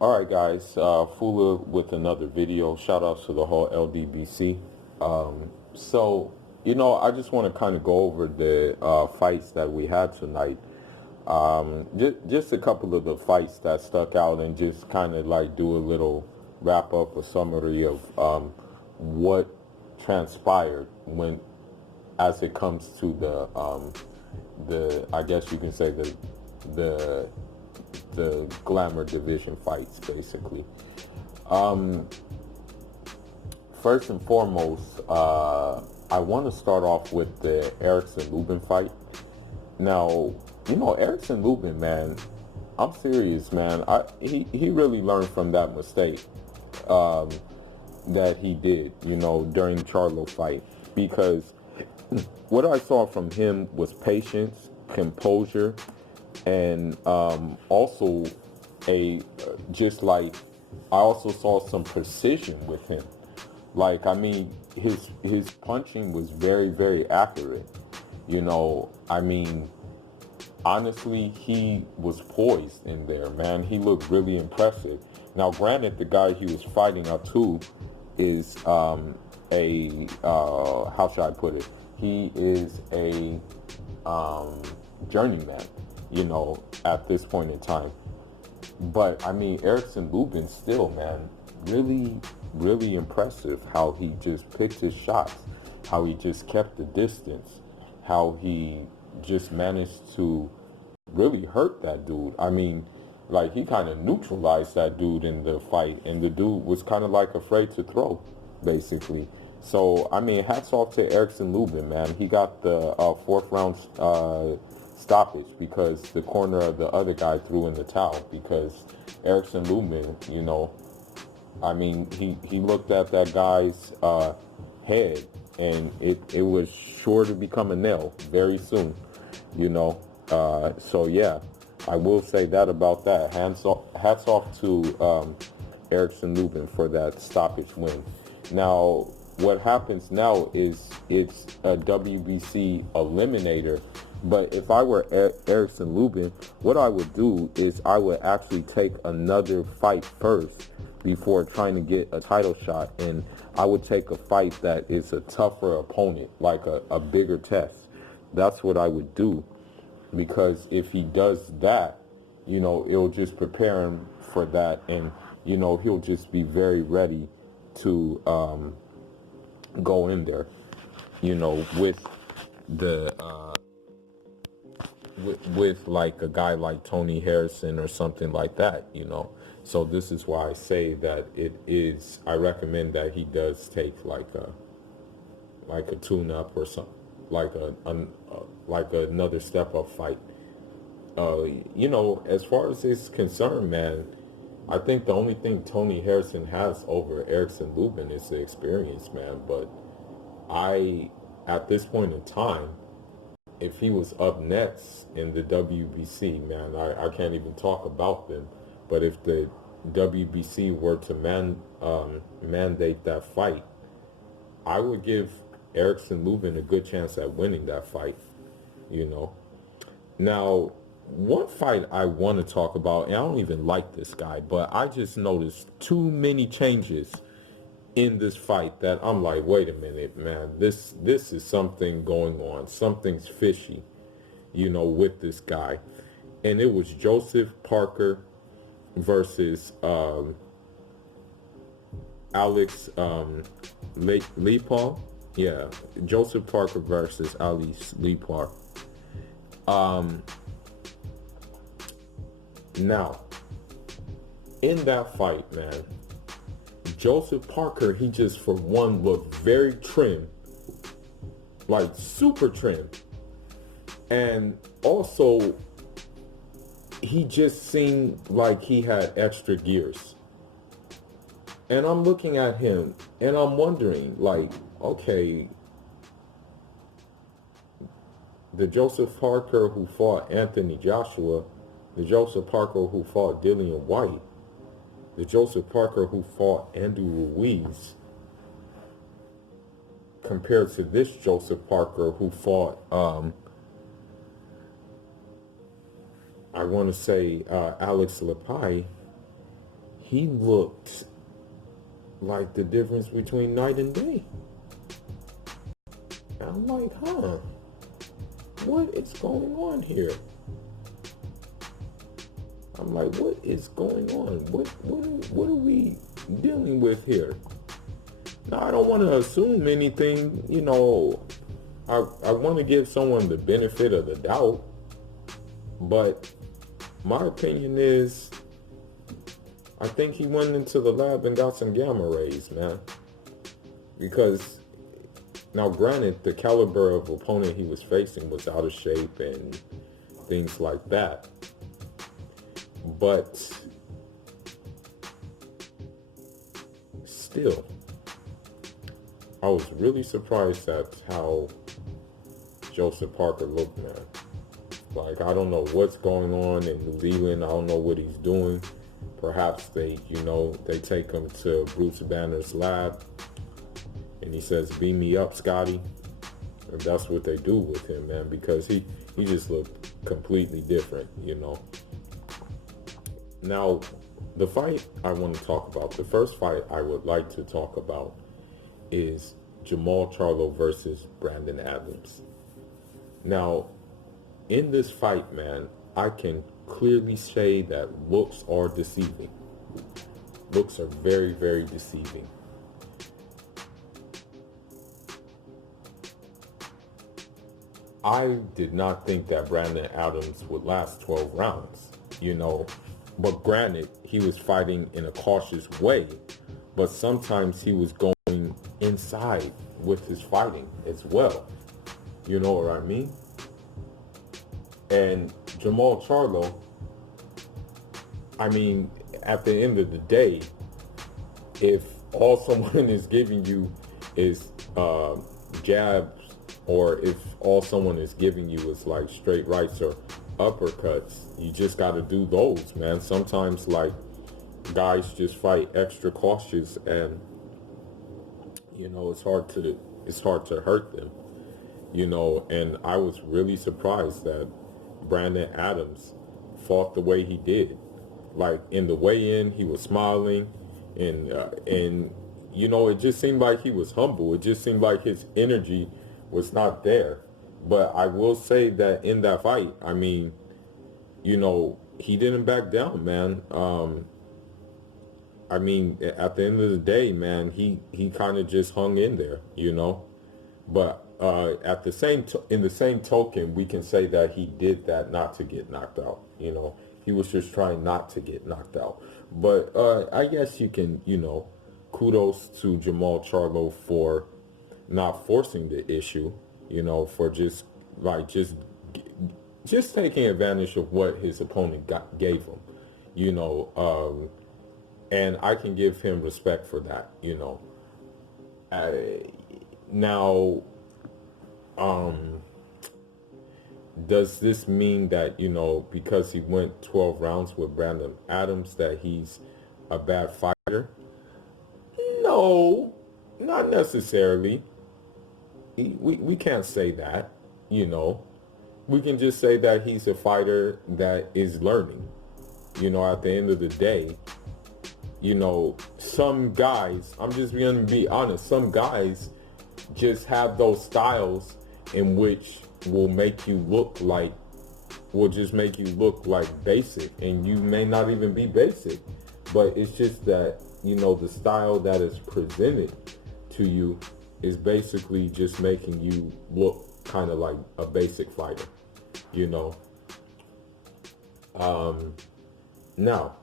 All right, guys, Fula with another video. Shout out to the whole LDBC. I just want to kind of go over the fights that we had tonight. Just a couple of the fights that stuck out, and just kind of like do a little wrap up, a summary of what transpired when, as it comes to the I guess you can say the the glamour division fights, basically. Um, First and foremost, I want to start off with the Erickson Lubin fight. Now, Erickson Lubin, man, I'm serious, man. He really learned from that mistake um, that he did, during the Charlo fight, because what I saw from him was patience, composure, and also a just like I also saw some precision with him. Like, I mean, his punching was very, very accurate. I mean, honestly, he was poised in there, man. He looked really impressive. Now, granted, the guy he was fighting up to is a how should I put it? He is a journeyman, at this point in time. But I mean, Erickson Lubin still, man, really, really impressive how he just picked his shots, how he just kept the distance, how he just managed to really hurt that dude. I mean, like, he kind of neutralized that dude in the fight, and the dude was kind of like afraid to throw, basically. So, I mean, hats off to Erickson Lubin, man. He got the fourth round stoppage because the corner of the other guy threw in the towel. Because Erickson Lubin, I mean, he looked at that guy's head, and it was sure to become a nail very soon, So yeah, I will say that about that. Hats off to Erickson Lubin for that stoppage win. Now, what happens now is it's a WBC eliminator. But if I were Erickson Lubin, what I would do is I would actually take another fight first before trying to get a title shot. And I would take a fight that is a tougher opponent, like a bigger test. That's what I would do. Because if he does that, it'll just prepare him for that. And, he'll just be very ready to go in there, with the with like a guy like Tony Harrison or something like that. So this is why I say that I recommend that he does take like a tune up or something, like like another step up fight. As far as it's concerned, man, I think the only thing Tony Harrison has over Erickson Lubin is the experience, man. But at this point in time, if he was up next in the WBC, man, I can't even talk about them. But if the WBC were to mandate that fight, I would give Erickson Lubin a good chance at winning that fight, you know. Now, one fight I want to talk about, and I don't even like this guy, but I just noticed too many changes in this fight that I'm like, wait a minute, man, this is something going on. Something's fishy, with this guy. And it was Joseph Parker versus Alex Lepar. Yeah, Joseph Parker versus Alex Lepar. Um, Now, in that fight, man, Joseph Parker, he just for one looked very trim, like super trim. And also, he just seemed like he had extra gears. And I'm looking at him and I'm wondering, like, okay, the Joseph Parker who fought Anthony Joshua, the Joseph Parker who fought Dillian White, the Joseph Parker who fought Andrew Ruiz, compared to this Joseph Parker who fought, I want to say Alex Lepai. he looked like the difference between night and day. And I'm like, what is going on here? I'm like, what is going on? What are we dealing with here? Now, I don't want to assume anything, I want to give someone the benefit of the doubt, but my opinion is, I think he went into the lab and got some gamma rays, man. Because, now granted, the caliber of opponent he was facing was out of shape and things like that. But still, I was really surprised at how Joseph Parker looked, man. Like, I don't know what's going on in New Zealand. I don't know what he's doing. Perhaps they take him to Bruce Banner's lab and he says, beam me up, Scotty. And that's what they do with him, man, because he just looked completely different, Now, the fight I want to talk about, the first fight I would like to talk about is Jamal Charlo versus Brandon Adams. Now, in this fight, man, I can clearly say that looks are deceiving. Looks are very, very deceiving. I did not think that Brandon Adams would last 12 rounds, But granted, he was fighting in a cautious way, but sometimes he was going inside with his fighting as well. You know what I mean? And Jamal Charlo, I mean, at the end of the day, if all someone is giving you is jabs, or if all someone is giving you is like straight rights or uppercuts, you just got to do those, man. Sometimes, like, guys just fight extra cautious, and it's hard to hurt them, and I was really surprised that Brandon Adams fought the way he did. Like, in the weigh-in, he was smiling, and it just seemed like he was humble. It just seemed like his energy was not there. But I will say that in that fight, I mean, he didn't back down, man. I mean, at the end of the day, man, he kind of just hung in there, But at the in the same token, we can say that he did that not to get knocked out. He was just trying not to get knocked out. But I guess you can, kudos to Jamal Charlo for not forcing the issue, for just taking advantage of what his opponent gave him, and I can give him respect for that, Now, does this mean that, because he went 12 rounds with Brandon Adams, that he's a bad fighter? No, not necessarily. We can't say that, We can just say that he's a fighter that is learning. At the end of the day, some guys, I'm just going to be honest, some guys just have those styles in which will just make you look like basic, and you may not even be basic, but it's just that, the style that is presented to you is basically just making you look kind of like a basic fighter, Now,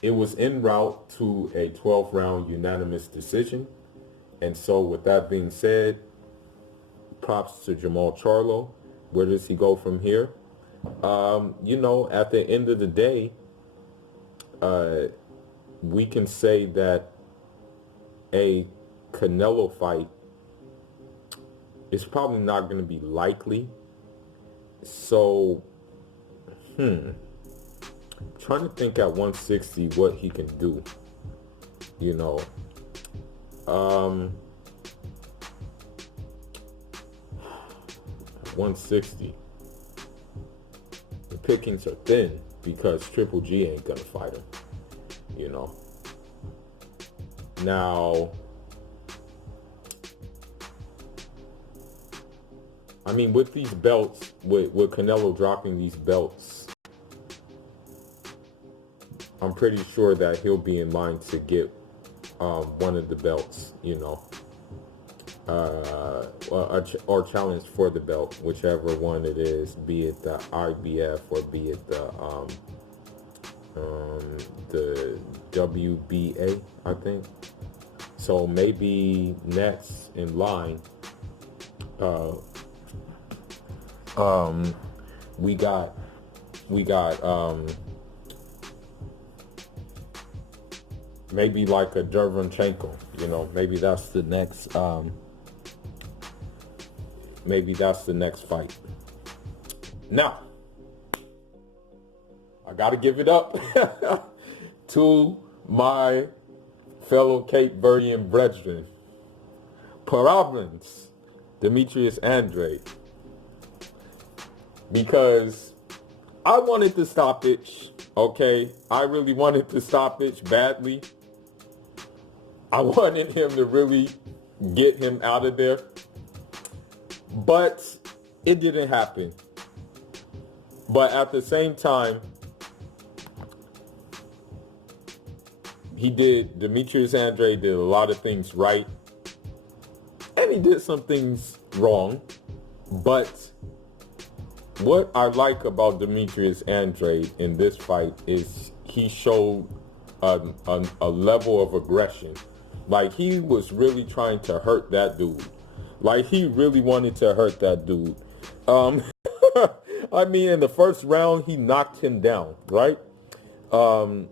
it was en route to a 12-round unanimous decision. And so with that being said, props to Jamal Charlo. Where does he go from here? At the end of the day, we can say that a Canelo fight is probably not going to be likely. So, trying to think at 160 what he can do, 160, pickings are thin because Triple G ain't gonna fight him, you know. Now, I mean, with these belts, with Canelo dropping these belts, I'm pretty sure that he'll be in line to get one of the belts, you know, or challenge for the belt, whichever one it is, be it the IBF or be it the WBA, I think. So maybe next in line, we got maybe like a Derevyanchenko, you know, maybe that's the next fight. Now, I gotta give it up to my fellow Cape Verdean brethren, Parablins, Demetrius Andrade, because I wanted the stoppage, okay? I really wanted the stoppage badly. I wanted him to really get him out of there, but it didn't happen. But at the same time, Demetrius Andrade did a lot of things right, and he did some things wrong. But what I like about Demetrius Andrade in this fight is he showed a level of aggression. Like, he was really trying to hurt that dude. Like, he really wanted to hurt that dude. I mean, in the first round, he knocked him down, right? And,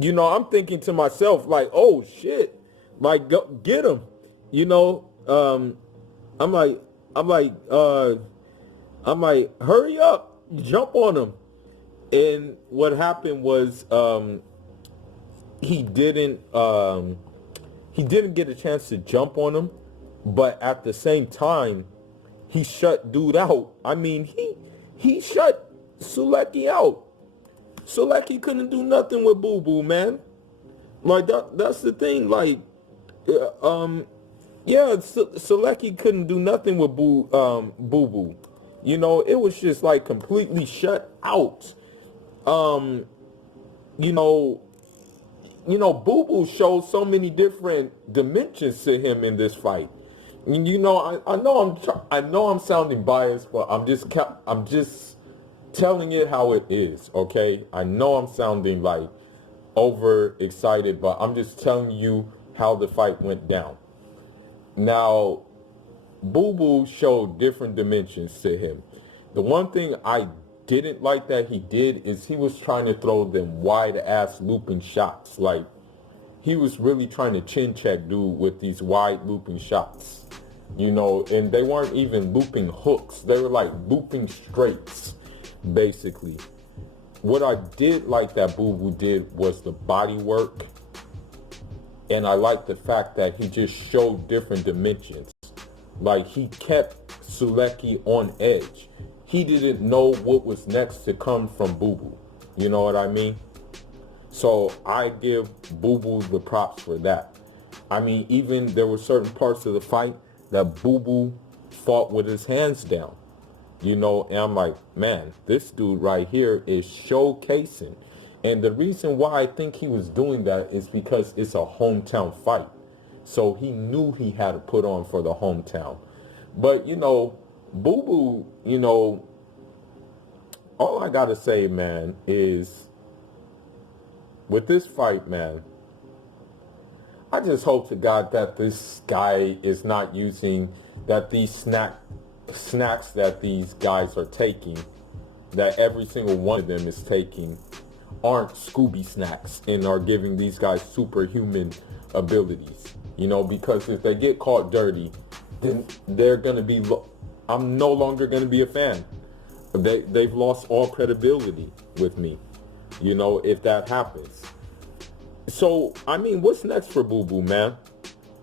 you know, I'm thinking to myself, like, oh, shit. Like, go, get him. You know, I'm like, hurry up, jump on him. And what happened was he didn't get a chance to jump on him, but at the same time, he shut dude out. I mean, he shut Sulecki out. Sulecki couldn't do nothing with Boo Boo, man. Like, that's the thing. Like, Sulecki couldn't do nothing with Boo Boo. You know, it was just like completely shut out. You know, Boo Boo showed so many different dimensions to him in this fight. You know, I know I'm sounding biased, but I'm just telling it how it is, okay? I know I'm sounding like overexcited, but I'm just telling you how the fight went down. Now, Boo Boo showed different dimensions to him. The one thing I didn't like that he did is he was trying to throw them wide ass looping shots. Like, he was really trying to chin check dude with these wide looping shots. You know, and they weren't even looping hooks. They were like looping straights, basically. What I did like that Boo Boo did was the body work. And I like the fact that he just showed different dimensions. Like, he kept Sulecki on edge. He didn't know what was next to come from Boo Boo. You know what I mean? So I give Boo Boo the props for that. I mean, even there were certain parts of the fight that Boo Boo fought with his hands down. You know, and I'm like, man, this dude right here is showcasing. And the reason why I think he was doing that is because it's a hometown fight. So he knew he had to put on for the hometown. But, you know, Boo Boo, you know, all I got to say, man, is with this fight, man, I just hope to God that this guy is not using, that these snacks that these guys are taking, that every single one of them is taking, aren't Scooby snacks and are giving these guys superhuman abilities. You know, because if they get caught dirty, then they're going to be, I'm no longer going to be a fan. They've lost all credibility with me, you know, if that happens. So, I mean, what's next for Boo Boo, man?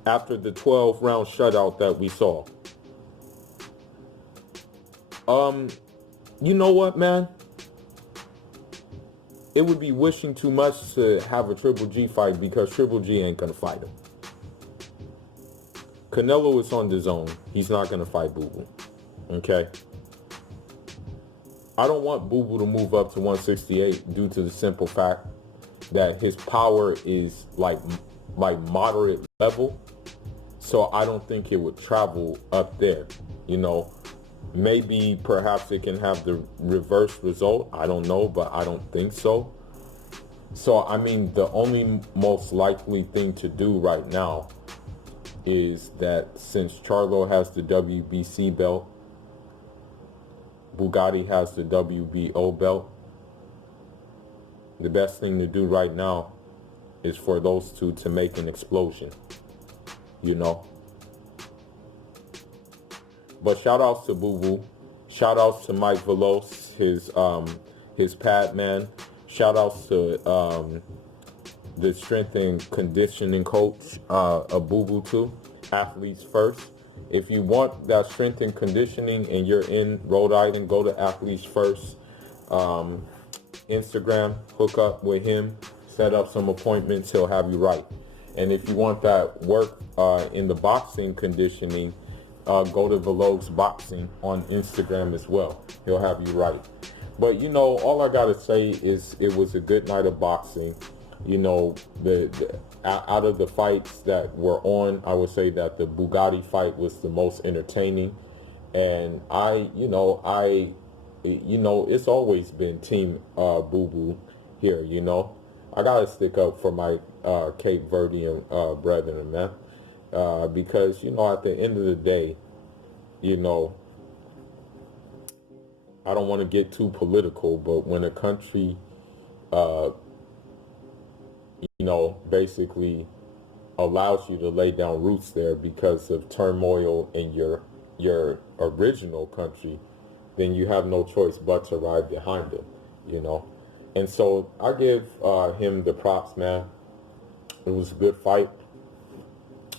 After the 12-round shutout that we saw. you know what, man? It would be wishing too much to have a Triple G fight because Triple G ain't gonna fight him. Canelo is on DAZN. He's not gonna fight Boo Boo. Okay? I don't want Boo Boo to move up to 168 due to the simple fact that his power is like moderate level. So I don't think it would travel up there. You know, maybe perhaps it can have the reverse result. I don't know, but I don't think so. So, I mean, the only most likely thing to do right now is that since Charlo has the WBC belt, Bugatti has the WBO belt, the best thing to do right now is for those two to make an explosion, you know. But shout outs to Boo Boo. Shout outs to Mike Veloz, his pad man. Shout outs to the strength and conditioning coach of Boo Boo too. Athletes First. If you want that strength and conditioning and you're in Rhode Island, go to Athletes First Instagram, hook up with him, set up some appointments, he'll have you right. And if you want that work in the boxing conditioning, go to Veloz Boxing on Instagram as well. He'll have you right. But, you know, all I got to say is it was a good night of boxing. You know, out of the fights that were on, I would say that the Bugatti fight was the most entertaining. And it's always been Team Boo Boo here, you know. I got to stick up for my Cape Verdean brethren, man. Because, you know, at the end of the day, you know, I don't want to get too political, but when a country, you know, basically allows you to lay down roots there because of turmoil in your original country, then you have no choice but to ride behind them, you know. And so I give him the props, man. It was a good fight.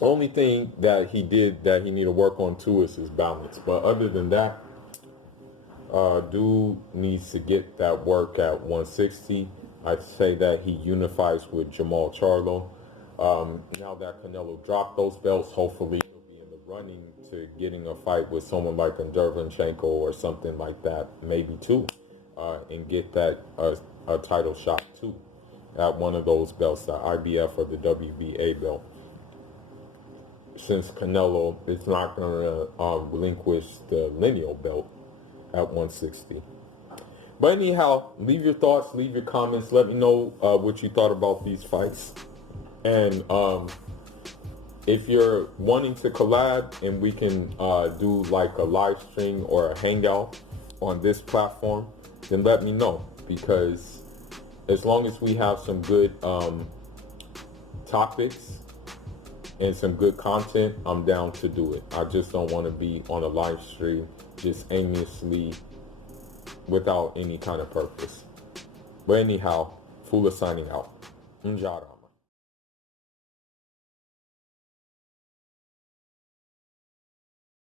Only thing that he did that he need to work on too is his balance. But other than that, dude needs to get that work at 160. I'd say that he unifies with Jamal Charlo. Now that Canelo dropped those belts, hopefully he'll be in the running to getting a fight with someone like Derevyanchenko or something like that, maybe two, and get that a title shot too at one of those belts, the IBF or the WBA belt. Since Canelo is not going to relinquish the lineal belt at 160. But anyhow, leave your thoughts, leave your comments. Let me know what you thought about these fights. And if you're wanting to collab and we can do like a live stream or a hangout on this platform, then let me know. Because as long as we have some good topics and some good content, I'm down to do it. I just don't want to be on a live stream just aimlessly without any kind of purpose. But anyhow, Fula signing out. Njada.